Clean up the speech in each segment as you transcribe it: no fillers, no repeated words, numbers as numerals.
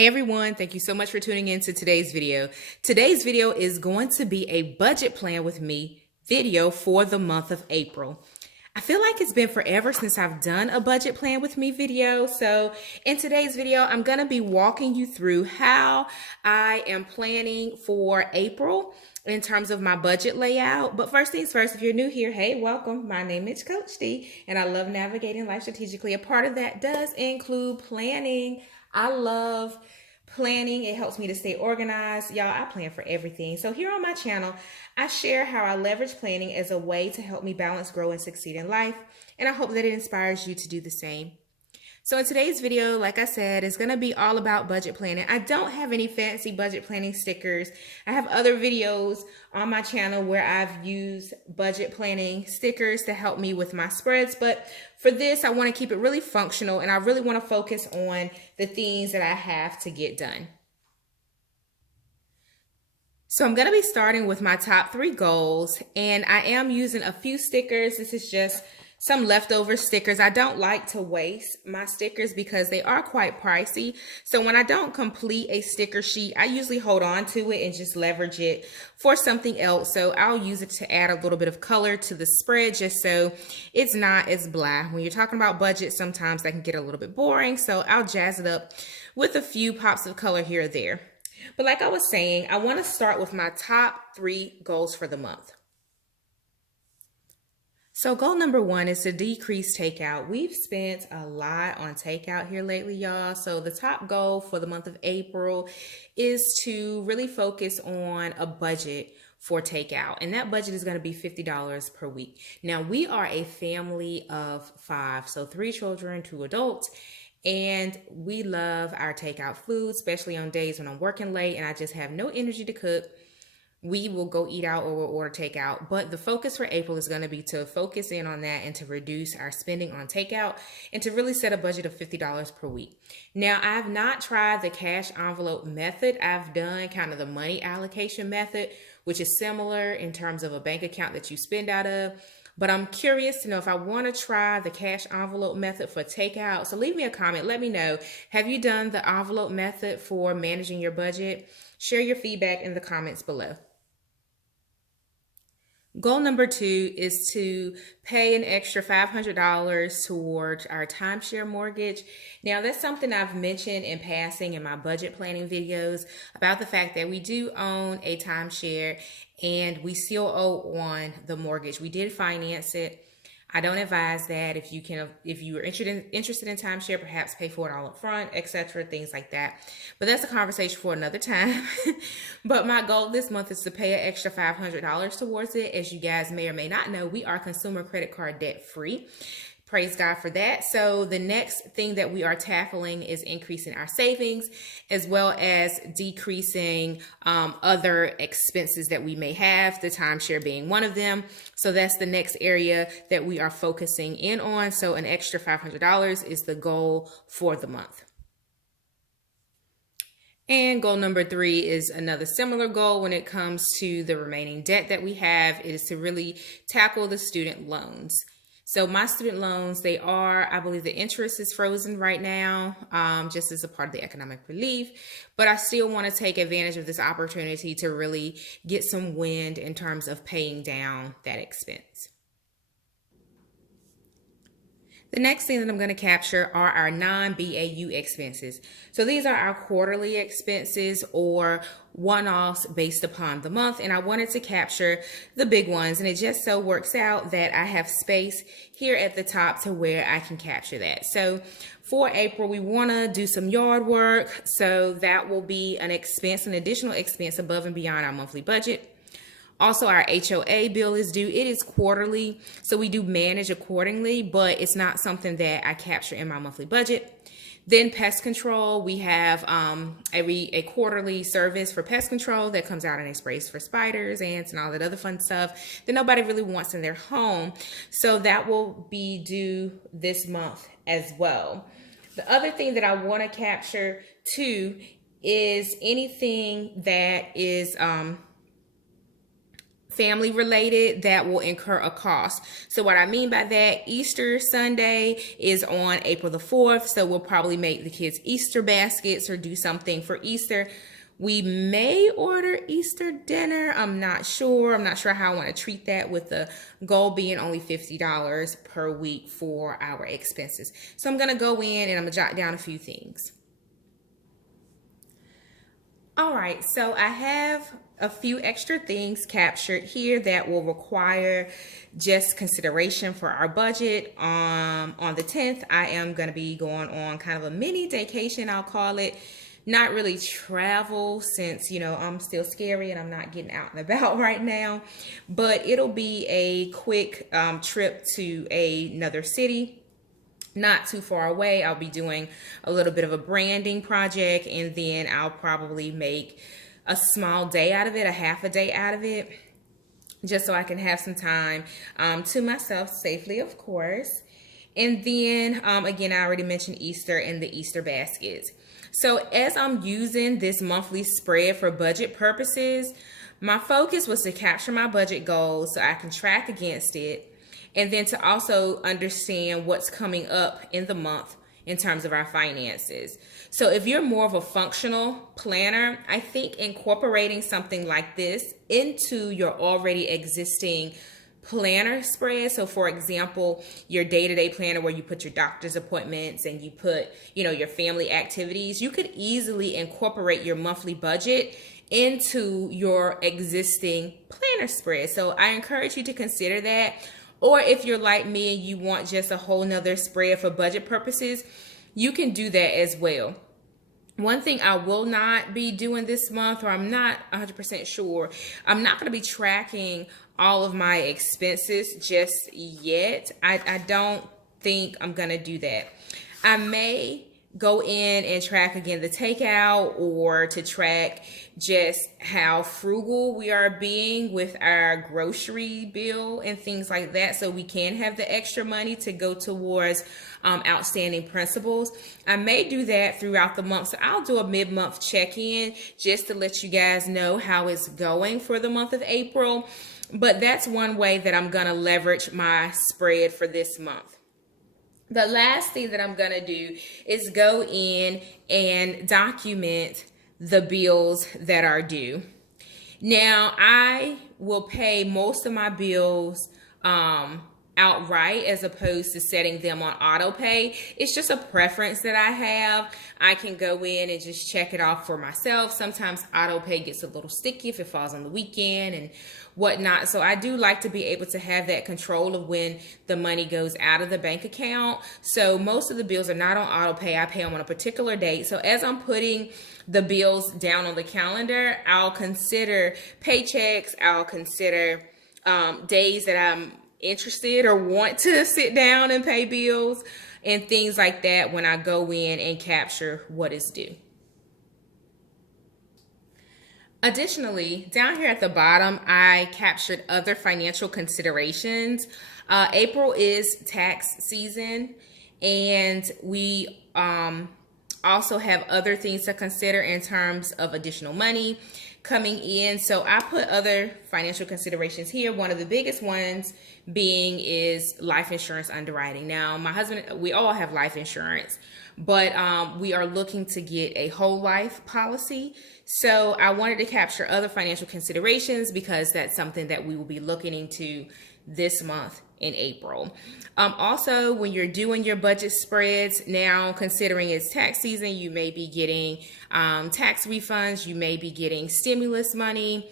Hey everyone, thank you so much for tuning in to today's video. Today's video is going to be a budget plan with me video for the month of April. I feel like it's been forever since I've done a budget plan with me video. So in today's video, I'm going to be walking you through how I am planning for April in terms of my budget layout. But first things first, if you're new here, hey, welcome. My name is Coach D, and I love navigating life strategically. A part of that does include planning. I love planning. It helps me to stay organized. Y'all, I plan for everything. So here on my channel, I share how I leverage planning as a way to help me balance, grow, and succeed in life. And I hope that it inspires you to do the same. So in today's video, like I said, it's going to be all about budget planning. I don't have any fancy budget planning stickers. I have other videos on my channel where I've used budget planning stickers to help me with my spreads. But for this, I want to keep it really functional, and I really want to focus on the things that I have to get done. So I'm going to be starting with my top 3 goals, and I am using a few stickers. This is just some leftover stickers. I don't like to waste my stickers because they are quite pricey. So when I don't complete a sticker sheet, I usually hold on to it and just leverage it for something else. So I'll use it to add a little bit of color to the spread just so it's not as blah. When you're talking about budget, sometimes that can get a little bit boring. So I'll jazz it up with a few pops of color here or there. But like I was saying, I want to start with my top 3 goals for the month. So goal number 1 is to decrease takeout. We've spent a lot on takeout here lately, y'all. So the top goal for the month of April is to really focus on a budget for takeout. And that budget is going to be $50 per week. Now, we are a family of 5, so 3 children, 2 adults. And we love our takeout food, especially on days when I'm working late and I just have no energy to cook. We will go eat out or we'll order takeout. But the focus for April is going to be to focus in on that and to reduce our spending on takeout and to really set a budget of $50 per week. Now, I've not tried the cash envelope method. I've done kind of the money allocation method, which is similar in terms of a bank account that you spend out of. But I'm curious to know if I want to try the cash envelope method for takeout. So leave me a comment. Let me know. Have you done the envelope method for managing your budget? Share your feedback in the comments below. Goal number 2 is to pay an extra $500 towards our timeshare mortgage. Now, that's something I've mentioned in passing in my budget planning videos about the fact that we do own a timeshare and we still owe on the mortgage. We did finance it. I don't advise that. If you are interested in timeshare, perhaps pay for it all up front, etc., things like that. But that's a conversation for another time. But my goal this month is to pay an extra $500 towards it. As you guys may or may not know, we are consumer credit card debt free. Praise God for that. So the next thing that we are tackling is increasing our savings as well as decreasing other expenses that we may have, the timeshare being one of them. So that's the next area that we are focusing in on. So an extra $500 is the goal for the month. And goal number 3 is another similar goal when it comes to the remaining debt that we have. It is to really tackle the student loans. So my student loans, I believe the interest is frozen right now, just as a part of the economic relief. But I still want to take advantage of this opportunity to really get some wind in terms of paying down that expense. The next thing that I'm going to capture are our non-BAU expenses. So these are our quarterly expenses or one-offs based upon the month. And I wanted to capture the big ones. And it just so works out that I have space here at the top to where I can capture that. So for April, we want to do some yard work. So that will be an expense, an additional expense above and beyond our monthly budget. Also, our HOA bill is due. It is quarterly, so we do manage accordingly, but it's not something that I capture in my monthly budget. Then pest control, we have a quarterly service for pest control that comes out and it sprays for spiders, ants, and all that other fun stuff that nobody really wants in their home. So that will be due this month as well. The other thing that I want to capture too is anything that is family related that will incur a cost. So what I mean by that, Easter Sunday is on April the 4th. So we'll probably make the kids Easter baskets or do something for Easter. We may order Easter dinner. I'm not sure. I'm not sure how I want to treat that, with the goal being only $50 per week for our expenses. So I'm going to go in and I'm going to jot down a few things. All right, so I have a few extra things captured here that will require just consideration for our budget. On the 10th, I am going to be going on kind of a mini vacation, I'll call it. Not really travel, since, you know, I'm still scary and I'm not getting out and about right now. But it'll be a quick trip to another city, not too far away. I'll be doing a little bit of a branding project, and then I'll probably make a small day out of it, a half a day out of it, just so I can have some time to myself safely, of course. And then, again, I already mentioned Easter and the Easter baskets. So as I'm using this monthly spread for budget purposes, my focus was to capture my budget goals so I can track against it, and then to also understand what's coming up in the month in terms of our finances. So if you're more of a functional planner, I think incorporating something like this into your already existing planner spread. So for example, your day-to-day planner where you put your doctor's appointments and you put, you know, your family activities, you could easily incorporate your monthly budget into your existing planner spread. So I encourage you to consider that. Or if you're like me and you want just a whole nother spread for budget purposes, you can do that as well. One thing I will not be doing this month, or I'm not 100% sure, I'm not going to be tracking all of my expenses just yet. I don't think I'm going to do that. I may go in and track again the takeout, or to track just how frugal we are being with our grocery bill and things like that, so we can have the extra money to go towards outstanding principals. I may do that throughout the month. So I'll do a mid-month check-in just to let you guys know how it's going for the month of April. But that's one way that I'm going to leverage my spread for this month. The last thing that I'm going to do is go in and document the bills that are due. Now, I will pay most of my bills outright as opposed to setting them on auto pay. It's just a preference that I have. I can go in and just check it off for myself. Sometimes auto pay gets a little sticky if it falls on the weekend and whatnot. So I do like to be able to have that control of when the money goes out of the bank account. So most of the bills are not on auto pay. I pay them on a particular date. So as I'm putting the bills down on the calendar, I'll consider paychecks. I'll consider days that I'm interested or want to sit down and pay bills and things like that when I go in and capture what is due. Additionally, down here at the bottom, I captured other financial considerations. April is tax season, and we also have other things to consider in terms of additional money coming in. So I put other financial considerations here. One of the biggest ones being is life insurance underwriting. Now, my husband, we all have life insurance, but we are looking to get a whole life policy. So I wanted to capture other financial considerations because that's something that we will be looking into this month in April. Also, when you're doing your budget spreads now, considering it's tax season, you may be getting tax refunds, you may be getting stimulus money,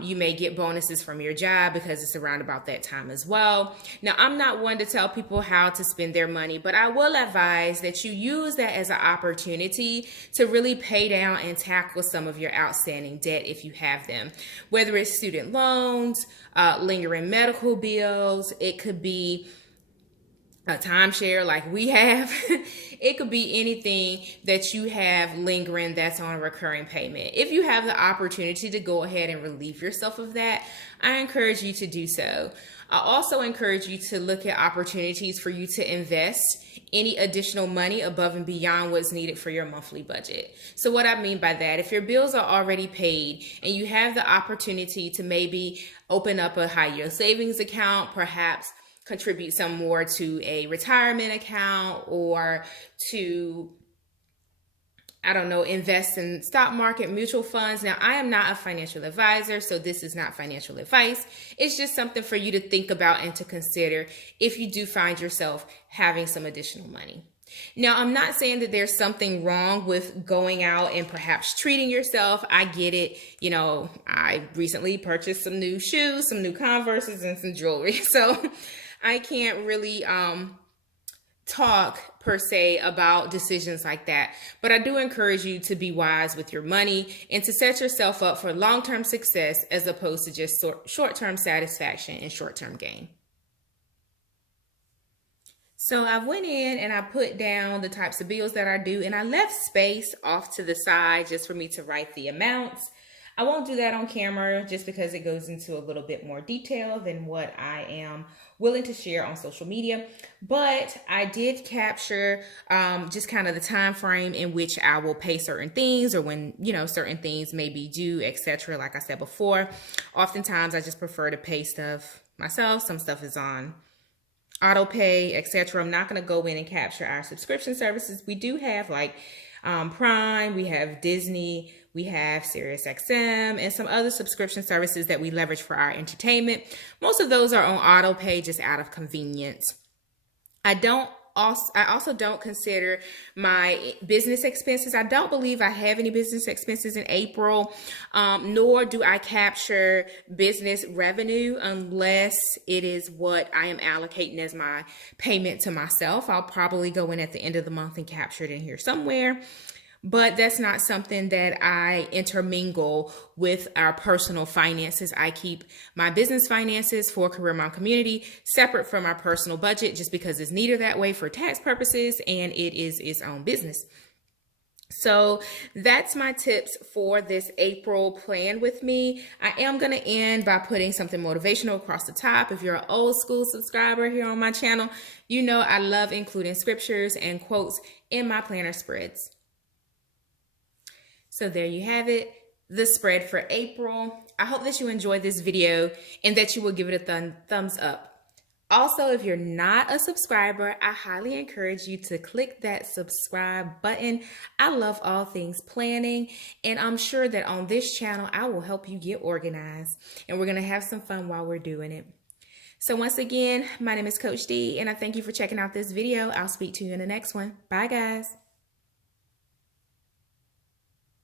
you may get bonuses from your job because it's around about that time as well. Now, I'm not one to tell people how to spend their money, but I will advise that you use that as an opportunity to really pay down and tackle some of your outstanding debt if you have them. Whether it's student loans, lingering medical bills, it could be a timeshare like we have. It could be anything that you have lingering that's on a recurring payment. If you have the opportunity to go ahead and relieve yourself of that, I encourage you to do so. I also encourage you to look at opportunities for you to invest any additional money above and beyond what's needed for your monthly budget. So what I mean by that, if your bills are already paid and you have the opportunity to maybe open up a high yield savings account, perhaps contribute some more to a retirement account, or to, I don't know, invest in stock market, mutual funds. Now, I am not a financial advisor, so this is not financial advice. It's just something for you to think about and to consider if you do find yourself having some additional money. Now, I'm not saying that there's something wrong with going out and perhaps treating yourself. I get it. You know, I recently purchased some new shoes, some new Converses, and some jewelry. So I can't really talk per se about decisions like that, but I do encourage you to be wise with your money and to set yourself up for long-term success as opposed to just short-term satisfaction and short-term gain. So I went in and I put down the types of bills that I do, and I left space off to the side just for me to write the amounts. I won't do that on camera just because it goes into a little bit more detail than what I am willing to share on social media. But I did capture just kind of the time frame in which I will pay certain things, or when, you know, certain things may be due, etc. Like I said before, oftentimes I just prefer to pay stuff myself. Some stuff is on auto pay, etc. I'm not going to go in and capture our subscription services. We do have like Prime, we have Disney, we have SiriusXM, and some other subscription services that we leverage for our entertainment. Most of those are on auto pay just out of convenience. I also don't consider my business expenses. I don't believe I have any business expenses in April, nor do I capture business revenue unless it is what I am allocating as my payment to myself. I'll probably go in at the end of the month and capture it in here somewhere. But that's not something that I intermingle with our personal finances. I keep my business finances for Career Mom Community separate from our personal budget, just because it's neater that way for tax purposes, and it is its own business. So that's my tips for this April plan with me. I am going to end by putting something motivational across the top. If you're an old school subscriber here on my channel, you know I love including scriptures and quotes in my planner spreads. So there you have it, the spread for April. I hope that you enjoyed this video and that you will give it a thumbs up. Also, if you're not a subscriber, I highly encourage you to click that subscribe button. I love all things planning, and I'm sure that on this channel, I will help you get organized, and we're gonna have some fun while we're doing it. So once again, my name is Coach D, and I thank you for checking out this video. I'll speak to you in the next one. Bye, guys.